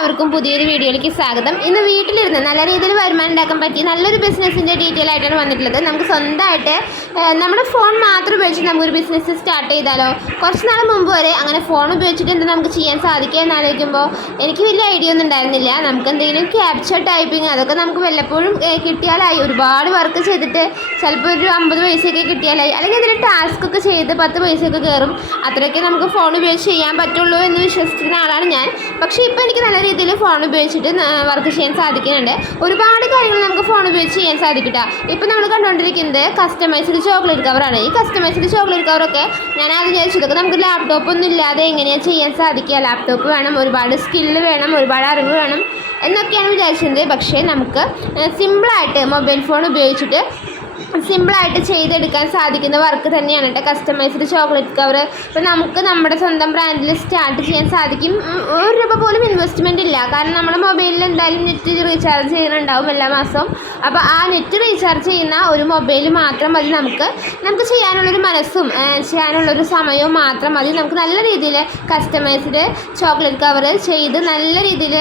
എല്ലാവർക്കും പുതിയൊരു വീഡിയോയിലേക്ക് സ്വാഗതം. ഇന്ന് വീട്ടിലിരുന്ന് നല്ല രീതിയിൽ വരുമാനം ഉണ്ടാക്കാൻ പറ്റിയ നല്ലൊരു ബിസിനസ്സിന്റെ ഡീറ്റെയിൽ ആയിട്ടാണ് വന്നിട്ടുള്ളത്. നമുക്ക് സ്വന്തമായിട്ട് നമ്മുടെ ഫോൺ മാത്രം ഉപയോഗിച്ച് നമുക്കൊരു ബിസിനസ് സ്റ്റാർട്ട് ചെയ്താലോ? കുറച്ച് നാൾ മുമ്പ് വരെ അങ്ങനെ ഫോൺ ഉപയോഗിച്ചിട്ട് എന്താ നമുക്ക് ചെയ്യാൻ സാധിക്കുക എന്ന് ആലോചിക്കുമ്പോൾ എനിക്ക് വലിയ ഐഡിയ ഒന്നും ഉണ്ടായിരുന്നില്ല. നമുക്ക് എന്തെങ്കിലും ക്യാപ്ചർ ടൈപ്പിംഗ് അതൊക്കെ നമുക്ക് വല്ലപ്പോഴും കിട്ടിയാലായി. ഒരുപാട് വർക്ക് ചെയ്തിട്ട് ചിലപ്പോൾ ഒരു അമ്പത് പൈസയൊക്കെ കിട്ടിയാലായി. അല്ലെങ്കിൽ എന്തെങ്കിലും ടാസ്ക് ഒക്കെ ചെയ്ത് പത്ത് പൈസയൊക്കെ കയറും. അത്രയൊക്കെ നമുക്ക് ഫോൺ ഉപയോഗിച്ച് ചെയ്യാൻ പറ്റുള്ളൂ എന്ന് വിശ്വസിക്കുന്ന ആളാണ് ഞാൻ. പക്ഷേ ഇപ്പോൾ എനിക്ക് നല്ല രീതിയിൽ ഫോൺ ഉപയോഗിച്ചിട്ട് വർക്ക് ചെയ്യാൻ സാധിക്കുന്നുണ്ട്. ഒരുപാട് കാര്യങ്ങൾ നമുക്ക് ഫോൺ ഉപയോഗിച്ച് ചെയ്യാൻ സാധിക്കട്ടെ. ഇപ്പോൾ നമ്മൾ കണ്ടുകൊണ്ടിരിക്കുന്നത് കസ്റ്റമൈസ്ഡ് ചോക്ലേറ്റ് കവറാണ് ഈ കസ്റ്റമൈസ്ഡ് ചോക്ലേറ്റ് കവറൊക്കെ ഞാൻ ആദ്യം വിചാരിച്ചു ഇതൊക്കെ നമുക്ക് ലാപ്ടോപ്പ് ഒന്നും ഇല്ലാതെ എങ്ങനെയാണ് ചെയ്യാൻ സാധിക്കുക? ലാപ്ടോപ്പ് വേണം ഒരുപാട് സ്കില്ല് വേണം ഒരുപാട് അറിവ് വേണം എന്നൊക്കെയാണ് വിചാരിച്ചത്. പക്ഷേ നമുക്ക് സിമ്പിളായിട്ട് മൊബൈൽ ഫോൺ ഉപയോഗിച്ചിട്ട് സിമ്പിളായിട്ട് ചെയ്തെടുക്കാൻ സാധിക്കുന്ന വർക്ക് തന്നെയാണ് കേട്ടോ. കസ്റ്റമൈസ്ഡ് ചോക്ലേറ്റ് കവർ അപ്പോൾ നമുക്ക് നമ്മുടെ സ്വന്തം ബ്രാൻഡിൽ സ്റ്റാർട്ട് ചെയ്യാൻ സാധിക്കും. ഒരു രൂപ പോലും ഇൻവെസ്റ്റ്മെന്റ് ഇല്ല. കാരണം നമ്മുടെ മൊബൈലിൽ എന്തായാലും നെറ്റ് റീചാർജ് ചെയ്യുന്നുണ്ടാവും എല്ലാ മാസവും. അപ്പോൾ ആ നെറ്റ് റീചാർജ് ചെയ്യുന്ന ഒരു മൊബൈൽ മാത്രം മതി നമുക്ക്. നമുക്ക് ചെയ്യാനുള്ളൊരു മനസ്സും ചെയ്യാനുള്ളൊരു സമയവും മാത്രം മതി. നമുക്ക് നല്ല രീതിയിൽ കസ്റ്റമൈസ്ഡ് ചോക്ലേറ്റ് കവർ ചെയ്ത് നല്ല രീതിയിൽ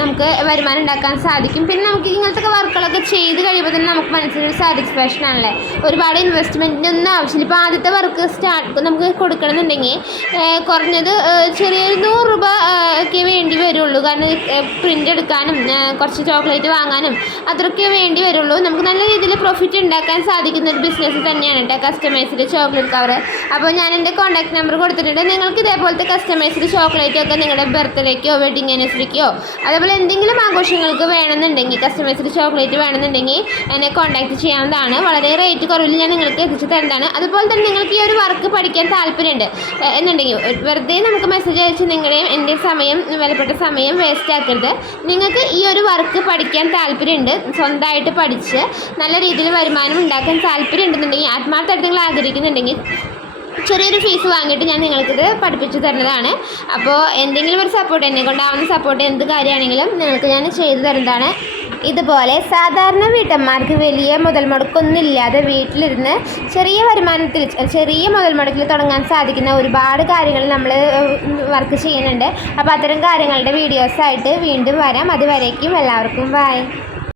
നമുക്ക് വരുമാനം ഉണ്ടാക്കാൻ സാധിക്കും. പിന്നെ നമുക്ക് ഇങ്ങനത്തെ വർക്കുകളൊക്കെ ചെയ്ത് കഴിയുമ്പോൾ തന്നെ നമുക്ക് മനസ്സിലൊരു സാറ്റിസ്ഫാക്ഷൻ ആണല്ലേ? ഒരുപാട് ഇൻവെസ്റ്റ്മെന്റിന്റെ ഒന്നും ആവശ്യമില്ല. ഇപ്പോൾ ആദ്യത്തെ വർക്ക് സ്റ്റാർട്ട് നമുക്ക് കൊടുക്കണമെന്നുണ്ടെങ്കിൽ കുറഞ്ഞത് ചെറിയൊരു നൂറ് രൂപ ഒക്കെ വേണ്ടി വരുള്ളൂ. കാരണം പ്രിന്റ് എടുക്കാനും കുറച്ച് ചോക്ലേറ്റ് വാങ്ങാനും അത്രയൊക്കെ വേണ്ടി വരുള്ളൂ. നമുക്ക് നല്ല രീതിയിൽ പ്രോഫിറ്റ് ഉണ്ടാക്കാൻ സാധിക്കുന്ന ഒരു ബിസിനസ് തന്നെയാണ് കേട്ടോ കസ്റ്റമൈസ്ഡ് ചോക്ലേറ്റ് കവർ അപ്പോൾ ഞാൻ എന്റെ കോൺടാക്ട് നമ്പർ കൊടുത്തിട്ടുണ്ട്. നിങ്ങൾക്ക് ഇതേപോലത്തെ കസ്റ്റമൈസ്ഡ് ചോക്ലേറ്റ് ഒക്കെ നിങ്ങളുടെ ബർത്ത്ഡേക്കോ വെഡിങ് ആനിവേഴ്സറിക്കോ അതേപോലെ എന്തെങ്കിലും ആഘോഷങ്ങൾക്ക് വേണമെന്നുണ്ടെങ്കിൽ കസ്റ്റമൈസ്ഡ് ചോക്ലേറ്റ് വേണമെന്നുണ്ടെങ്കിൽ എന്നെ കോൺടാക്ട് ചെയ്യാവുന്നതാണ്. വളരെ റേറ്റ് കുറവിൽ ഞാൻ നിങ്ങൾക്ക് എത്തിച്ചു തരുന്നതാണ്. അതുപോലെ തന്നെ നിങ്ങൾക്ക് ഈ ഒരു വർക്ക് പഠിക്കാൻ താല്പര്യമുണ്ട്. എന്നുണ്ടെങ്കിൽ വെറുതെ നമുക്ക് മെസ്സേജ് അയച്ച് നിങ്ങളുടെയും എന്റെ സമയം വിലപ്പെട്ട സമയം വേസ്റ്റ് ആക്കരുത്. നിങ്ങൾക്ക് ഈ ഒരു വർക്ക് പഠിക്കാൻ താല്പര്യമുണ്ട്. സ്വന്തമായിട്ട് പഠിച്ച് നല്ല രീതിയിൽ വരുമാനം ഉണ്ടാക്കാൻ താല്പര്യം ഉണ്ടെന്നുണ്ടെങ്കിൽ ആത്മാർത്ഥമായിട്ട് നിങ്ങൾ ആഗ്രഹിക്കുന്നുണ്ടെങ്കിൽ ചെറിയൊരു ഫീസ് വാങ്ങിയിട്ട് ഞാൻ നിങ്ങൾക്കിത് പഠിപ്പിച്ചു തരുന്നതാണ്. അപ്പോൾ എന്തെങ്കിലും ഒരു സപ്പോർട്ട് എന്നെ കൊണ്ടാവുന്ന സപ്പോർട്ട് എന്ത് കാര്യമാണെങ്കിലും നിങ്ങൾക്ക് ഞാൻ ചെയ്തു തരുന്നതാണ്. ഇതുപോലെ സാധാരണ വീട്ടമ്മമാർക്ക് വലിയ മുതൽ മുടക്കൊന്നുമില്ലാതെ വീട്ടിലിരുന്ന് ചെറിയ വരുമാനത്തിൽ ചെറിയ മുതൽ മുടക്കിൽ തുടങ്ങാൻ സാധിക്കുന്ന ഒരുപാട് കാര്യങ്ങൾ നമ്മൾ വർക്ക് ചെയ്യുന്നുണ്ട്. അപ്പോൾ അത്തരം കാര്യങ്ങളുടെ വീഡിയോസായിട്ട് വീണ്ടും വരാം. അതുവരേക്കും എല്ലാവർക്കും ബൈ